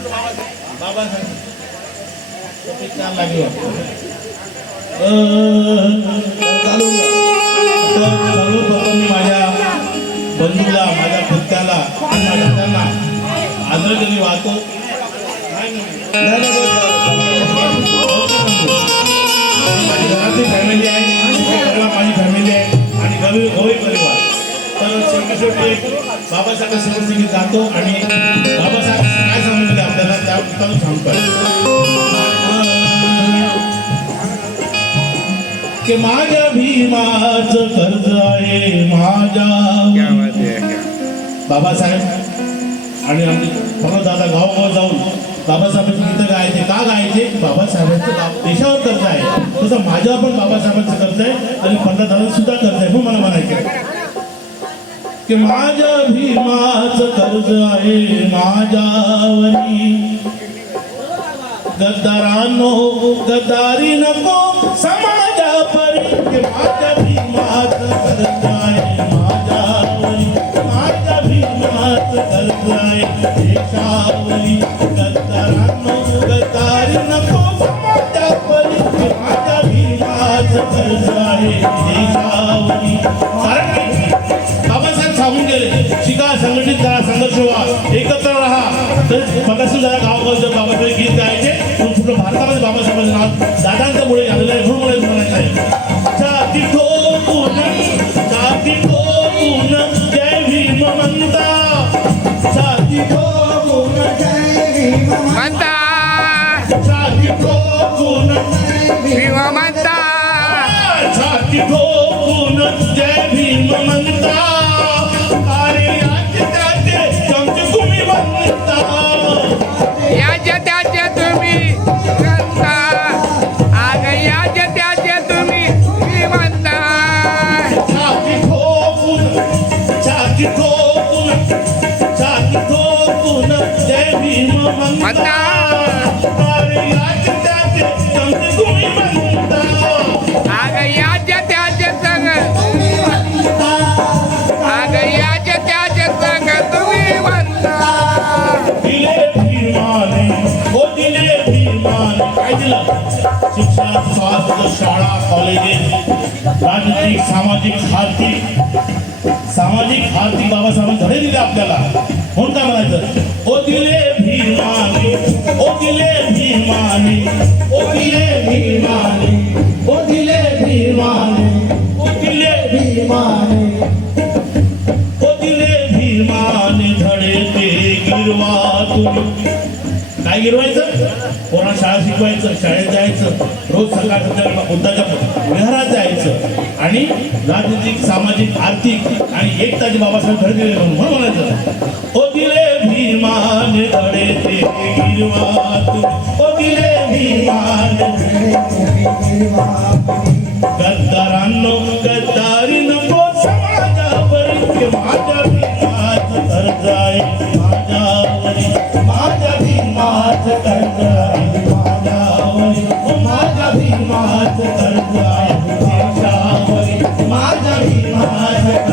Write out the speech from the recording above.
बाबासाहेब ते चालू तर मी माझ्या बंधूला माझ्या पुत्याला आणि माझ्या दादांना आदरांजली वाहतो माझी घरातली फॅमिली आहे परिवार माझी फॅमिली आहे आणि गवी गवई परिवार तर शेवटी शेवटी बाबासाहेब शेवटी जातो आणि बाबासाहेब काय सांगितले आपल्याला त्या पुस्तकात सांगतो की माझ्या भीमाचं कर्ज आहे माझ्या. बाबासाहेब आणि आमचे फक्त दादा गावोगाव जाऊन बाबासाहेबांची गीतं गायचे. का गायचे? बाबासाहेबांचं गाव- देशावर कर्ज आहे. तसं माझ्यावर पण बाबासाहेबांचं कर्ज आहे आणि पंतप्रधान सुद्धा कर्ज आहे. म्हणून मला म्हणायचं कि माजा भी मात कर जाए माजा वरी गदारानो गदारी न को समाजा परी. कि माजा भी मात कर जाए माजा वरी माजा भी मात कर जाए देखा वरी गद्दारानो तर मगाशी जरा गावगावचं बाबासाहेब गीत गायचे पण पूर्ण भारतामध्ये बाबासाहेबांचं नाव दादांचं मुळे झालेलं आहे म्हणून मला म्हणायचं आहे. छाती ठोकून छाती ठोकून जय भीम म्हणता छाती ठोकून जय भीम म्हणता छाती ठोकून भीमा म्हणता छाती ठोकून शिक्षण स्वास्थ्य शाळा कॉलेजेस राजकीय सामाजिक आर्थिक सामाजिक बाबासाहेबांनी बाबासाहेब धडे दिले आपल्याला. म्हणून काय म्हणायचं? ओ दिले भीमाने ओ दिले भीमाने ओ दिले भीमाने ओ दिले भीमाने ओ दिले भीमाने ओ दिले भीमाने धडे ते गिरवा तुम्ही काय गिरवायचं? कोणा शाळा शिकवायचं शाळेत जायचं रोज सकाळ संध्याकाळ बुद्धाच्या जायचं आणि राजनीतिक सामाजिक आर्थिक आणि एकताचे बाबासाहेब धडे दिले म्हणून म्हणायचं ओ दिले भीमाने धडे ते गिरवा ओ दिले भीमाने